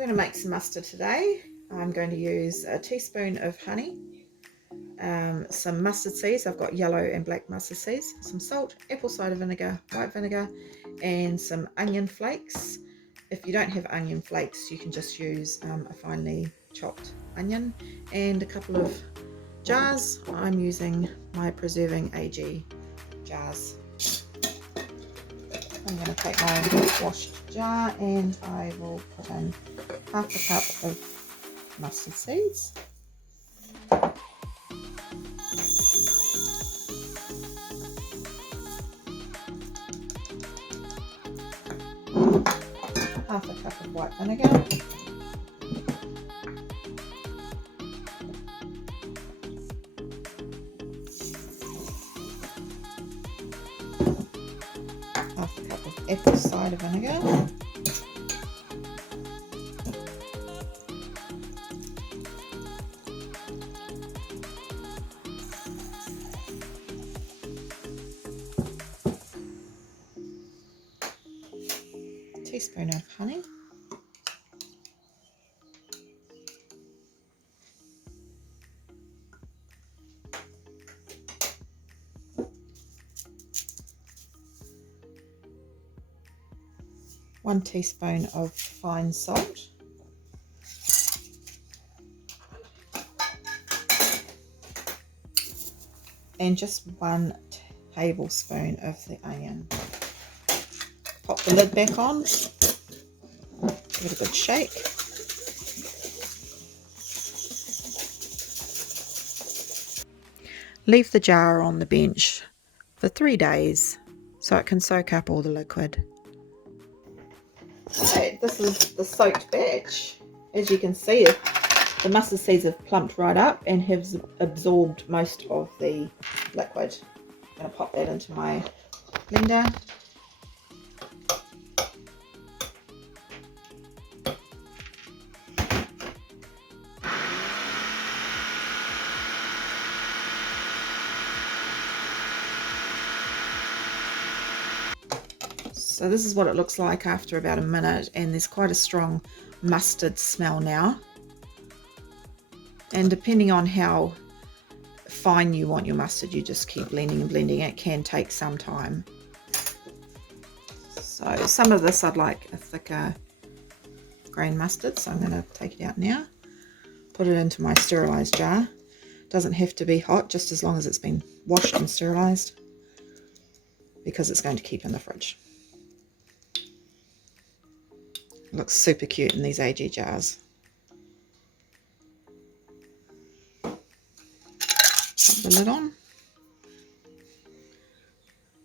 We're going to make some mustard today. I'm going to use a teaspoon of honey, some mustard seeds. I've got yellow and black mustard seeds, some salt, apple cider vinegar, white vinegar, and some onion flakes. If you don't have onion flakes, you can just use a finely chopped onion, and a couple of jars. I'm using my preserving AG jars. I'm going to take my washed jar and I will put in half a cup of mustard seeds. Half a cup of white vinegar. Half a cup of apple cider vinegar. A teaspoon of honey. One teaspoon of fine salt. And just 1 tablespoon of the onion. Pop the lid back on, give it a good shake. Leave the jar on the bench for 3 days so it can soak up all the liquid. Right, this is the soaked batch. As you can see, the mustard seeds have plumped right up and have absorbed most of the liquid. I'm going to pop that into my blender. So this is what it looks like after about a minute, and there's quite a strong mustard smell now. And depending on how fine you want your mustard, you just keep blending and blending. It can take some time. So some of this I'd like a thicker grain mustard, so I'm going to take it out now. Put it into my sterilised jar. Doesn't have to be hot, just as long as it's been washed and sterilised, because it's going to keep in the fridge. It looks super cute in these AG jars. Put the lid on.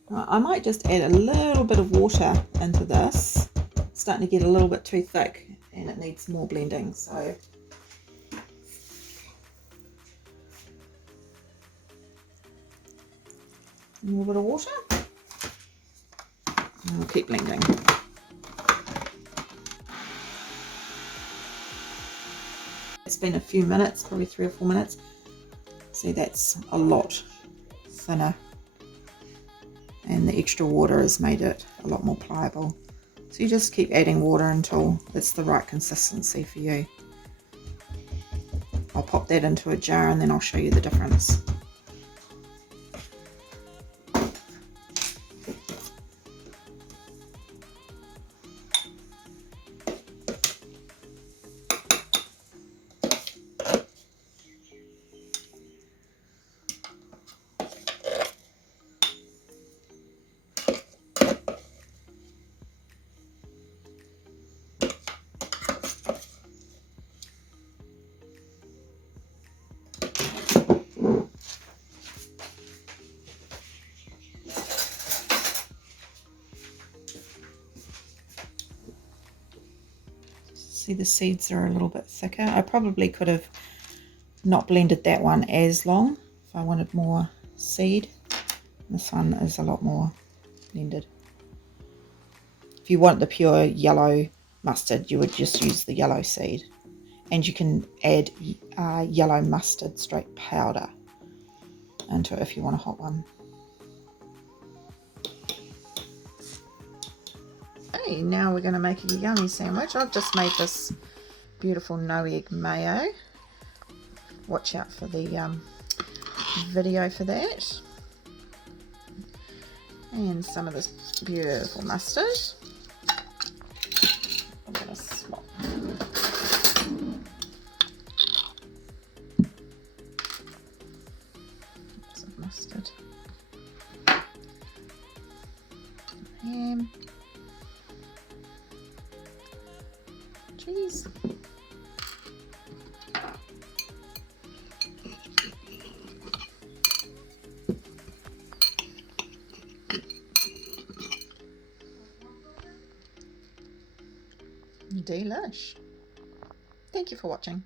I might just add a little bit of water into this. It's starting to get a little bit too thick and it needs more blending. So a little bit of water. And we'll keep blending. It's been a few minutes, probably 3 or 4 minutes. See, that's a lot thinner, and the extra water has made it a lot more pliable. So you just keep adding water until it's the right consistency for you. I'll pop that into a jar and then I'll show you the difference. See, the seeds are a little bit thicker. I probably could have not blended that one as long if I wanted more seed. This one is a lot more blended. If you want the pure yellow mustard, you would just use the yellow seed. And you can add yellow mustard straight powder into it if you want a hot one. Okay, now we're going to make a yummy sandwich. I've just made this beautiful no egg mayo. Watch out for the video for that. And some of this beautiful mustard. I'm going to swap. Some mustard. Ham. Cheese. Delish. Thank you for watching.